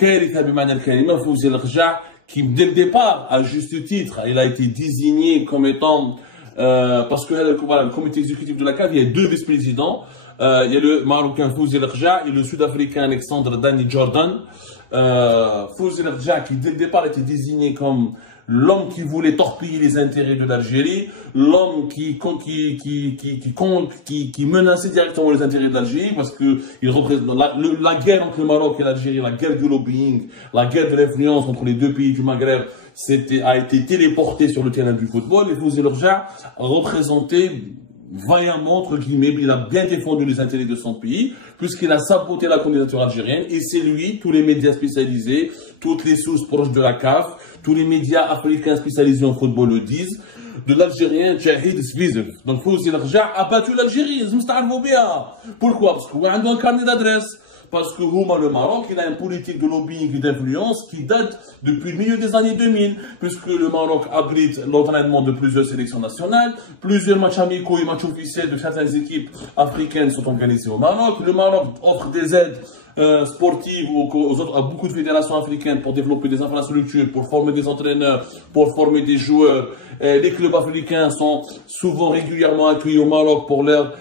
كارثة بمعنى الكلمة. فوزي الرجع qui dès le départ, à juste titre, il a été désigné comme étant parce que voilà, le comité exécutif de la CAF, il y a deux vice-présidents. Il y a le Marocain Fouzi El Rja et le Sud-Africain Alexandre Danny Jordan. Fouzi El Rja qui dès le départ était désigné comme l'homme qui voulait torpiller les intérêts de l'Algérie, l'homme qui menaçait directement les intérêts de l'Algérie parce que il représente la guerre entre le Maroc et l'Algérie, la guerre du lobbying, la guerre de l'influence entre les deux pays du Maghreb a été téléportée sur le terrain du football. Et Fouzi El Rja représentait vaillamment, entre guillemets, il a bien défendu les intérêts de son pays, puisqu'il a saboté la candidature algérienne, et c'est lui, tous les médias spécialisés, toutes les sources proches de la CAF, tous les médias africains spécialisés en football le disent, de l'Algérien Tchahid Svizev. Donc Fouzi El Rja a battu l'Algérie, pourquoi? Parce qu'il a un carnet d'adresse. Parce que le Maroc, il a une politique de lobbying et d'influence qui date depuis le milieu des années 2000, puisque le Maroc abrite l'entraînement de plusieurs sélections nationales, plusieurs matchs amicaux et matchs officiels de certaines équipes africaines sont organisés au Maroc. Le Maroc offre des aides sportives à beaucoup de fédérations africaines pour développer des infrastructures, pour former des entraîneurs, pour former des joueurs. Les clubs africains sont souvent régulièrement accueillis au Maroc pour leur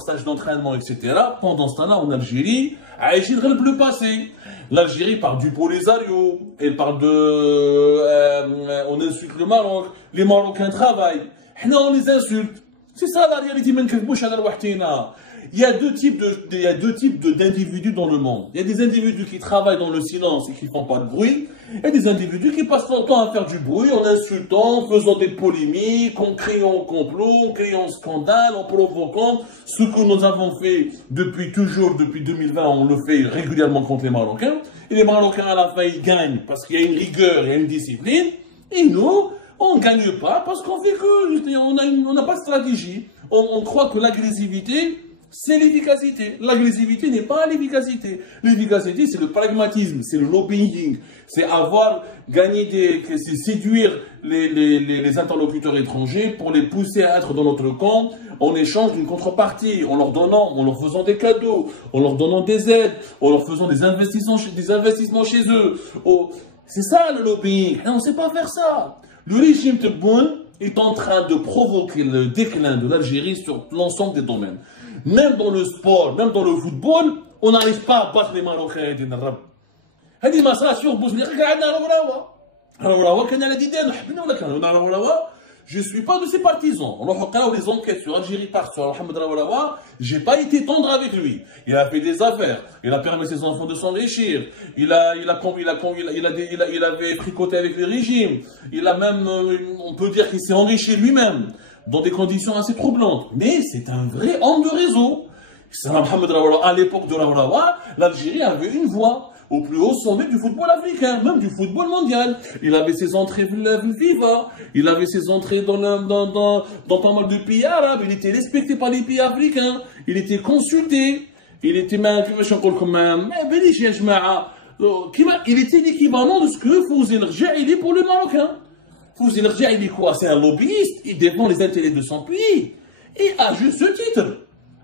stage d'entraînement, etc. Pendant ce temps-là, en Algérie, le passé. L'Algérie parle du Polisario, elle parle on insulte le Maroc, les Marocains travaillent, on les insulte. C'est ça la réalité. Il y a deux types d'individus dans le monde. Il y a des individus qui travaillent dans le silence et qui ne font pas de bruit. Et des individus qui passent leur temps à faire du bruit en insultant, en faisant des polémiques, en créant complot, en créant scandale, en provoquant. Ce que nous avons fait depuis 2020, on le fait régulièrement contre les Marocains. Et les Marocains, à la fin, ils gagnent parce qu'il y a une rigueur, il y a une discipline. Et nous, on ne gagne pas parce qu'on fait on n'a pas de stratégie. On croit que l'agressivité, c'est l'efficacité. L'agressivité n'est pas l'efficacité. L'efficacité, c'est le pragmatisme, c'est le lobbying, c'est c'est séduire les interlocuteurs étrangers pour les pousser à être dans notre camp en échange d'une contrepartie, en leur faisant des cadeaux, en leur donnant des aides, en leur faisant des investissements chez eux. C'est ça le lobbying. Et on ne sait pas faire ça. Le régime Tebboune est en train de provoquer le déclin de l'Algérie sur l'ensemble des domaines. Même dans le sport, même dans le football, on n'arrive pas à battre les Marocains. Je ne suis pas de ses partisans. Les enquêtes sur Algérie par sur Mohamed Rawalawa, j'ai pas été tendre avec lui. Il a fait des affaires. Il a permis à ses enfants de s'enrichir. Il avait fricoté avec le régime. Il a même, on peut dire qu'il s'est enrichi lui-même dans des conditions assez troublantes. Mais c'est un vrai homme de réseau. Mohamed Rawalawa, à l'époque de Rawalawa, l'Algérie avait une voix au plus haut sommet du football africain, même du football mondial. Il avait ses entrées FIFA, il avait ses entrées dans pas mal de pays arabes, il était respecté par les pays africains, il était consulté, il était il était l'équivalent de ce que Fouzi El Rja il est pour le Marocain. Fouzi El Rja il est quoi? C'est un lobbyiste, il défend les intérêts de son pays, et à juste titre.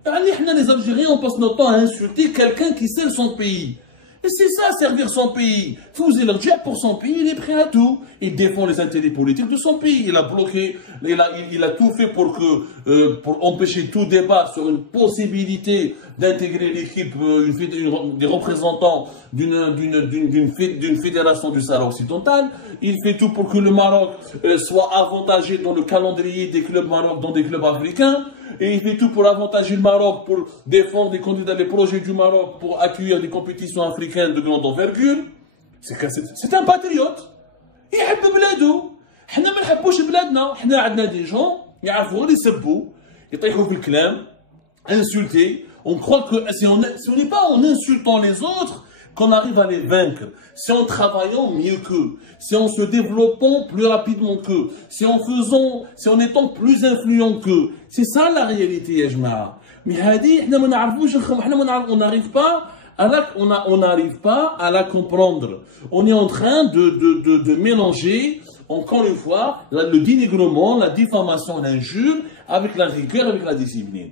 Les Algériens, on passe notre temps à insulter quelqu'un qui sert son pays. Et c'est ça, servir son pays. Fouzi El Rja, pour son pays, il est prêt à tout. Il défend les intérêts politiques de son pays. Il a bloqué, il a tout fait pour empêcher tout débat sur une possibilité d'intégrer l'équipe, des représentants d'une fédération du Sahara occidental. Il fait tout pour que le Maroc soit avantagé dans le calendrier des clubs marocains, dans des clubs africains. Et il fait tout pour avantager le Maroc, pour défendre des candidats, des projets du Maroc, pour accueillir des compétitions africaines de grande envergure. C'est un patriote. Il aime بلاده. احنا ما نحبوش بلادنا. احنا عندنا des gens يعرفوا اللي يسبوا, يطيحوا في الكلام, insulter. On croit que si on n'est pas en insultant les autres qu'on arrive à les vaincre. C'est en travaillant mieux qu'eux, c'est en se développant plus rapidement qu'eux, c'est en étant plus influent qu'eux. C'est ça la réalité, ya jma'a. Mais on n'arrive pas à la comprendre. On est en train de mélanger, encore une fois, le dénigrement, la diffamation, l'injure, avec la rigueur, avec la discipline.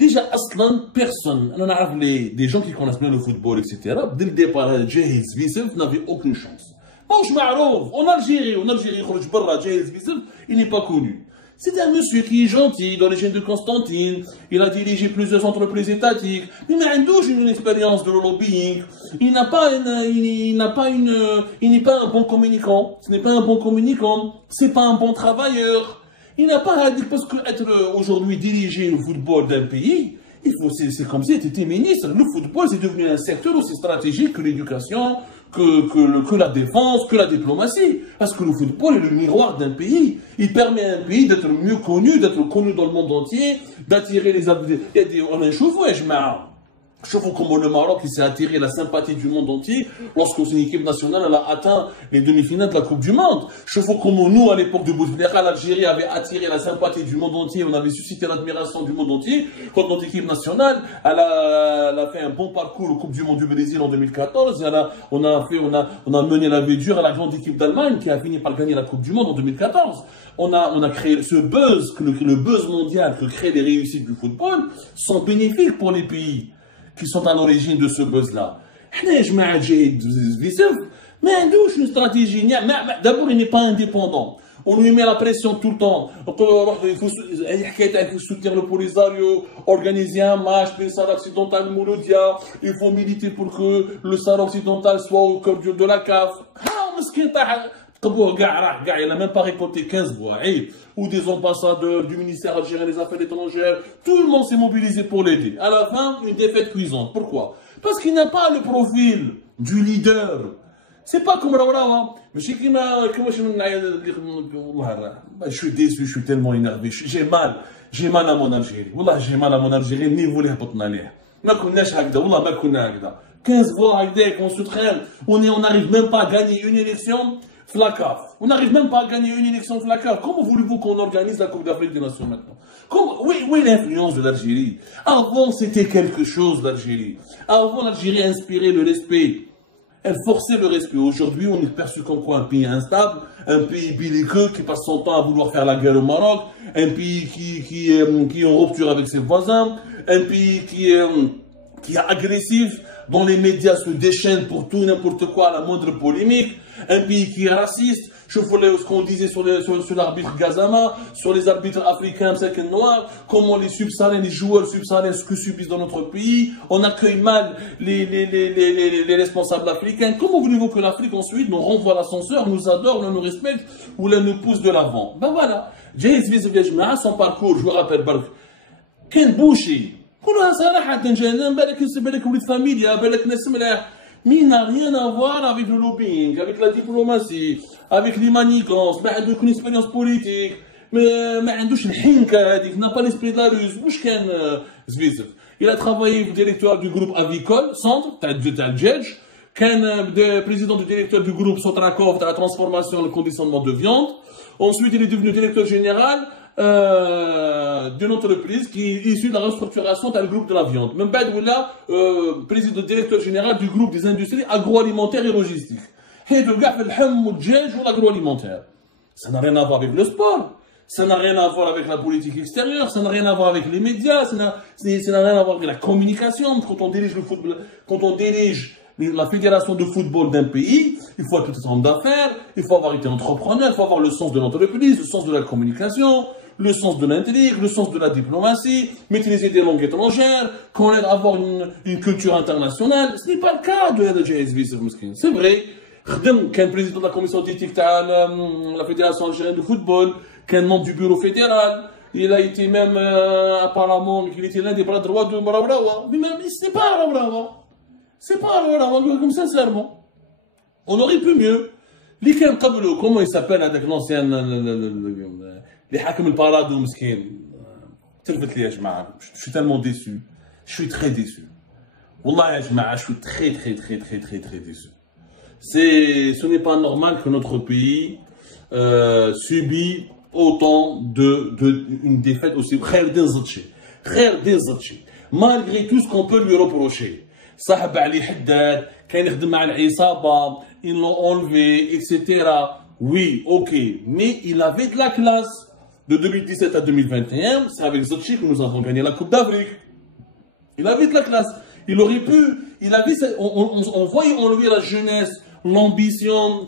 Déjà, aslan, personne, on a des gens qui connaissent bien le football, etc. Dès le départ, Djehis Vissef n'avait aucune chance. Bon, je m'arrove, en Algérie, il n'est pas connu. C'est un monsieur qui est gentil, d'origine de Constantine, il a dirigé plusieurs entreprises étatiques, mais il a une expérience de lobbying, il n'est pas un bon communicant, ce n'est pas un bon communicant, c'est pas un bon travailleur. Il n'a pas à dire, parce qu'être aujourd'hui diriger le football d'un pays, c'est comme si tu étais ministre. Le football, c'est devenu un secteur aussi stratégique que l'éducation, que la défense, que la diplomatie. Parce que le football est le miroir d'un pays. Il permet à un pays d'être mieux connu, d'être connu dans le monde entier, d'attirer les... On a un chauffeur, je trouve comment le Maroc s'est attiré la sympathie du monde entier lorsque son équipe nationale elle a atteint les demi-finales de la Coupe du Monde. Je trouve comment nous, à l'époque de Bouteflika, l'Algérie avait attiré la sympathie du monde entier, on avait suscité l'admiration du monde entier. Quand notre équipe nationale, elle a fait un bon parcours au Coupe du Monde du Brésil en 2014. On a mené la vie dure à la grande équipe d'Allemagne qui a fini par gagner la Coupe du Monde en 2014. On a créé ce buzz, le buzz mondial que créent les réussites du football sont bénéfiques pour les pays qui sont à l'origine de ce buzz-là. Mais une stratégie. D'abord, il n'est pas indépendant. On lui met la pression tout le temps. Il faut soutenir le Polisario, organiser un match, le Sahara occidental Mouloudia. Il faut militer pour que le Sahara occidental soit au cœur de la CAF. Il n'a même pas récolté 15 voix. Ou des ambassadeurs du ministère algérien des Affaires étrangères. Tout le monde s'est mobilisé pour l'aider. À la fin, une défaite cuisante. Pourquoi? Parce qu'il n'a pas le profil du leader. C'est pas comme Raourawa. Je suis déçu, je suis tellement énervé. J'ai mal. J'ai mal à mon Algérie. Wallah, j'ai mal à mon Algérie. Ni vous les ما كناش هكذا والله ما كنا هكذا 15 voix هكذاك on se traîne on n'arrive même pas à gagner une élection la CAF. On n'arrive même pas à gagner une élection de la CAF. Comment voulez-vous qu'on organise la Coupe d'Afrique des Nations maintenant? Où est l'influence de l'Algérie? Avant, c'était quelque chose, l'Algérie. Avant, l'Algérie inspirait le respect. Elle forçait le respect. Aujourd'hui, on est perçu comme quoi? Un pays instable, un pays belliqueux qui passe son temps à vouloir faire la guerre au Maroc, un pays qui est en rupture avec ses voisins, un pays qui est agressif, dont les médias se déchaînent pour tout n'importe quoi à la moindre polémique, un pays qui est raciste. Je voulais ce qu'on disait sur l'arbitre Gassama, sur les arbitres africains, noirs, comment les subsahariens, les joueurs subsahariens, ce que subissent dans notre pays. On accueille mal les responsables africains. Comment voulez-vous que l'Afrique ensuite nous renvoie l'ascenseur, nous adore, nous respecte ou nous pousse de l'avant? Ben voilà. Djehis Vissef ya Jema'a, son parcours, je vous rappelle, كان بوشي. كلها صراحة جانا بالك ولد فاميليا بالك ناس ملاح. Mais il n'a rien à voir avec le lobbying, avec la diplomatie, avec les manigances, ما عنده aucune expérience politique, ما عندوش الحنكة هذيك, n'a pas l'esprit de la ruse. واش كان Vissef. Il a travaillé directeur du groupe avicole, centre, تاع الدجاج. كان président du directeur du groupe Sotrakov, de la transformation et le conditionnement de viande. Ensuite, il est devenu directeur général d'une entreprise qui est issue de la restructuration du groupe de la viande. Même Badwilla, président directeur général du groupe des industries agroalimentaires et logistiques. Et de gars, le ham ou l'agroalimentaire. Ça n'a rien à voir avec le sport. Ça n'a rien à voir avec la politique extérieure. Ça n'a rien à voir avec les médias. Ça n'a rien à voir avec la communication. Quand on dirige le football, quand on dirige la fédération de football d'un pays, il faut être homme d'affaires, il faut avoir été entrepreneur, il faut avoir le sens de l'entreprise, le sens de la communication, le sens de l'intrigue, le sens de la diplomatie, maîtriser des langues étrangères, connaître, avoir une culture internationale. Ce n'est pas le cas de Djehis Vissef. C'est vrai. Qu'un président de la commission d'éthique de la fédération algérienne de football, qu'un membre du bureau fédéral, il a été même apparemment, il était l'un des bras droits de Raourawa. Mais même, ce n'est pas Raourawa. C'est pas Raourawa, comme sincèrement. On aurait pu mieux. Comment il s'appelle avec l'ancien les Hakim el-Parado, مسكين. Je suis tellement déçu. Je suis très déçu. Wallah ya Jema'a, je suis très déçu. Ce n'est pas normal que notre pays subit autant une défaite aussi. Malgré tout ce qu'on peut lui reprocher. صاحب علي حداد كان يخدم مع العصابة ils l'ont enlevé etc. Oui, ok, mais il avait de la classe. De 2017 à 2021, c'est avec Zotchi que nous avons gagné la Coupe d'Afrique. Il avait de la classe. Il aurait pu, il avait, on voyait en lui la jeunesse, l'ambition,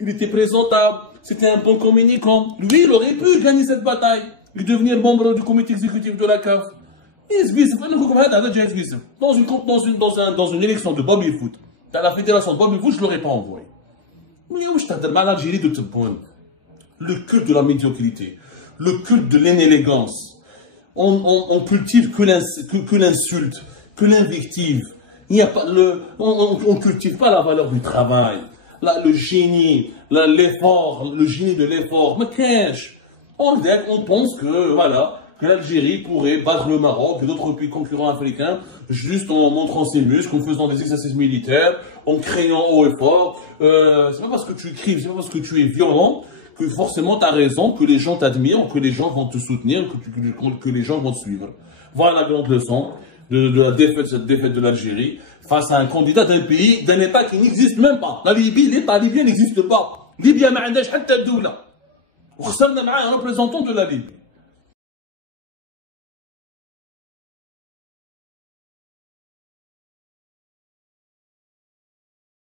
il était présentable, c'était un bon communicant. Lui, il aurait pu gagner cette bataille et devenir membre du comité exécutif de la CAF. Dans une élection de Bobby Foot, dans la fédération de Bobby Foot, je ne l'aurais pas envoyé. Mais où je t'adore, l'Algérie de Tebboune, le culte de la médiocrité, le culte de l'inélégance. On cultive que l'insulte, que l'invective. Il n'y a pas on cultive pas la valeur du travail, le génie, l'effort, le génie de l'effort. Mais qu'est-ce? On pense que, voilà, que l'Algérie pourrait battre le Maroc et d'autres pays concurrents africains juste en montrant ses muscles, en faisant des exercices militaires, en créant haut et fort. C'est pas parce que tu cries, c'est pas parce que tu es violent que forcément tu as raison, que les gens t'admirent, que les gens vont te soutenir, que les gens vont te suivre. Voilà la grande leçon de la défaite, cette défaite de l'Algérie face à un candidat d'un pays, d'un État qui n'existe même pas. La Libye, l'État libyen n'existe pas. Libye, ma عندهاش حتى دولة. وخسرنا معاه un représentant de la Libye.